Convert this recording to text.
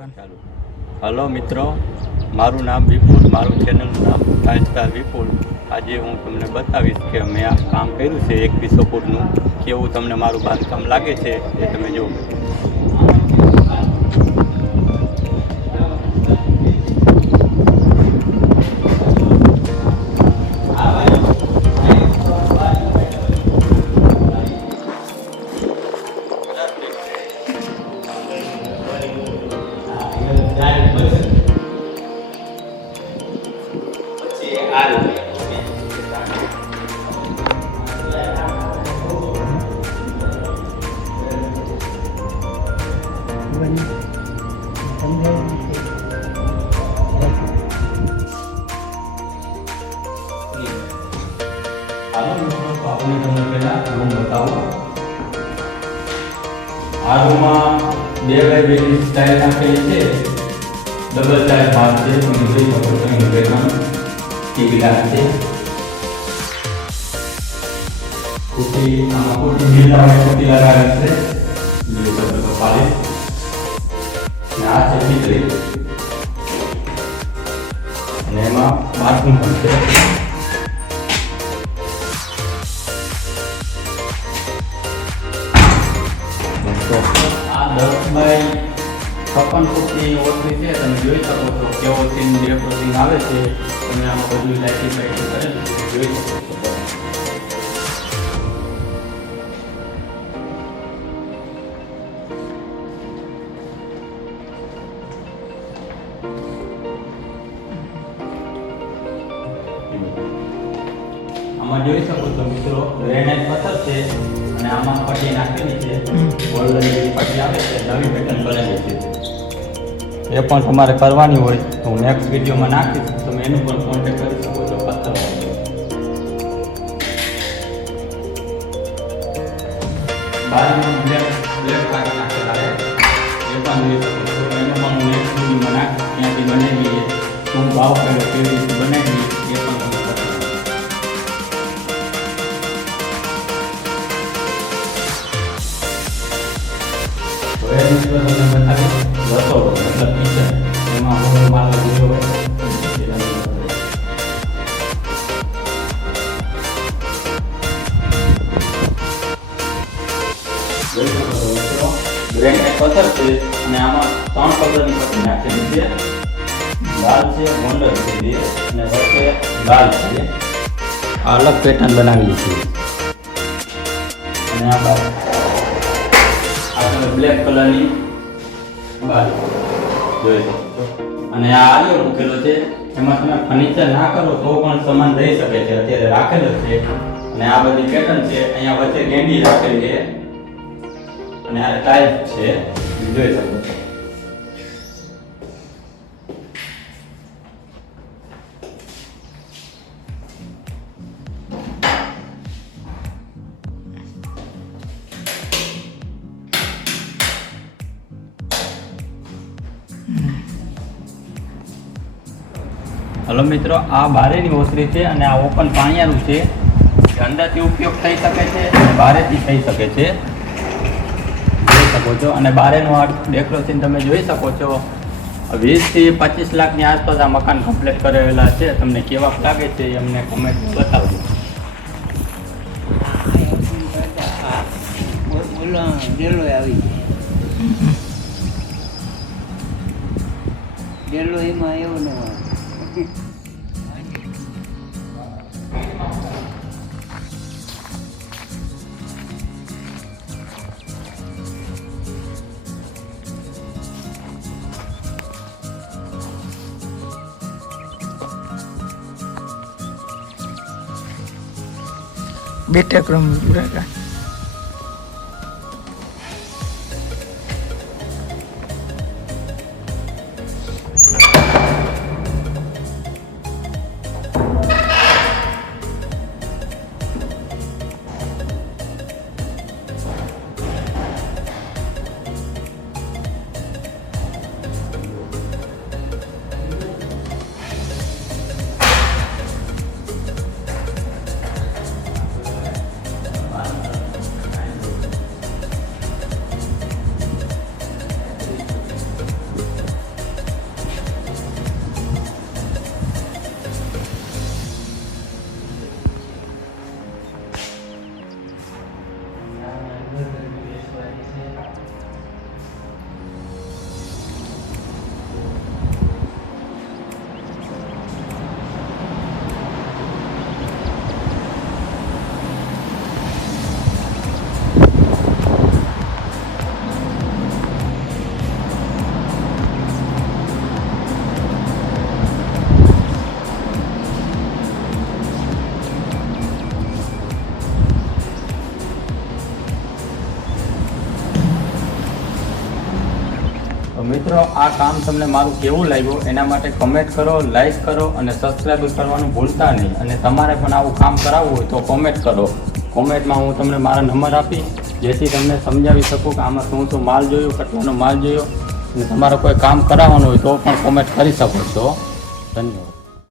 ચાલો. હલો મિત્રો, મારું નામ વિપુલ, મારું ચેનલનું નામ 5 સ્ટાર વિપુલ. આજે હું તમને બતાવીશ કે મેં આ કામ કર્યું છે 2100 ફૂટનું. કેવું તમને મારું બાંધકામ લાગે છે એ તમે જુઓ. આપણે તમને પહેલા રૂમ બતાવો. આ રૂમમાં 2x2 ની સ્ટાઇલ નાખેલી છે. ડબલ ટાયર બાર છે. તમે જોઈ શકો છો અહીં બેઠવાનું ટીવી લાગે છે. ખુરશી આમાં ખુરશી મિલાવે ખુરશી લગાવે છે. જોઈ શકો છો પાલે. આ છે ટીવી અને એમાં બાથરૂમ પણ છે. આ 10x56 ફૂટની ઓટરી છે. તમે જોઈ શકો છો કેવો સીન ડેકોરેશન આવે છે. તમે આમાં બધું લાઇટિંગ કરેલું જોઈ શકો છો. આમાં જોઈ શકો છો મિત્રો ગ્રેનાઇટ પથ્થર છે અને આમાં પટ્ટી નાખેલી છે. ગોલ્ડન જેવી પટ્ટી આવે છે, નવી પેટર્ન કરેલી છે. એ પણ તમારે કરવાની હોય તો હું નેક્સ્ટ વિડીયોમાં નાખીશ. તમે એનું પણ કોન્ટેક્ટ કરી શકો છો. પથ્થર બારીમાં બ્લેક કાઢી નાખેલા છે. એ પણ જોઈ શકો છો. એનું પણ હું નેક્સ્ટ વિડીયોમાં નાખીશ. ત્યાંથી બનાવી શું ભાવ કર્યો કેવી રીતે બનાવી એ પણ તમે કરશો. તમને બતાવી રસોડો મતલબ કિચન. એમાં હું મારો જોયો હોય ગ્રેનાઇટ પથ્થર છે અને આમાં 3 કલરની પટ્ટી નાખેલી છે. લાલ છે, ગોલ્ડન છે અને વચ્ચે લાલ છે. આ અલગ પેટર્ન બનાવેલી છે. અને આ બ્લેક કલરની બારી જોઈ શકો છો. અને આ આર્યો મૂકેલો છે. એમાં તમે ફર્નિચર ના કરો તો પણ સામાન રહી શકે છે. અત્યારે રાખેલો છે. અને આ બધી પેટર્ન છે. અહીંયા વચ્ચે ગેંડી રાખેલી છે અને આ ટાઇલ્સ છે જોઈ શકો છો. હલો મિત્રો, આ બારેની ઓસરી છે અને આ ઓપન પાણિયારું છે. અંદરથી ઉપયોગ થઈ શકે છે અને બારેથી થઈ શકે છે જોઈ શકો છો. અને બારેનું આ ડેકોરેશન તમે જોઈ શકો છો. 20 થી 25 લાખની આસપાસ આ મકાન કમ્પ્લીટ કરેલા છે. તમને કેવા લાગે છે એ અમને કોમેન્ટ બતાવજો. ડેલો એમાં એવું ન હોય. બેઠક રૂમ પૂરા મિત્રો આ કામ તમને મારું કેવું લાગ્યું એના માટે કમેન્ટ કરો, લાઈક કરો અને સબસ્ક્રાઈબ કરવાનું ભૂલતા નહીં. અને તમારે પણ આવું કામ કરાવવું હોય તો કોમેન્ટ કરો. કોમેન્ટમાં હું તમને મારા નંબર આપી જેથી તમને સમજાવી શકું કે આમાં શું શું માલ જોયો, કેટલાનો માલ જોયો. અને તમારે કોઈ કામ કરાવવાનું હોય તો પણ કોમેન્ટ કરી શકો છો. ધન્યવાદ.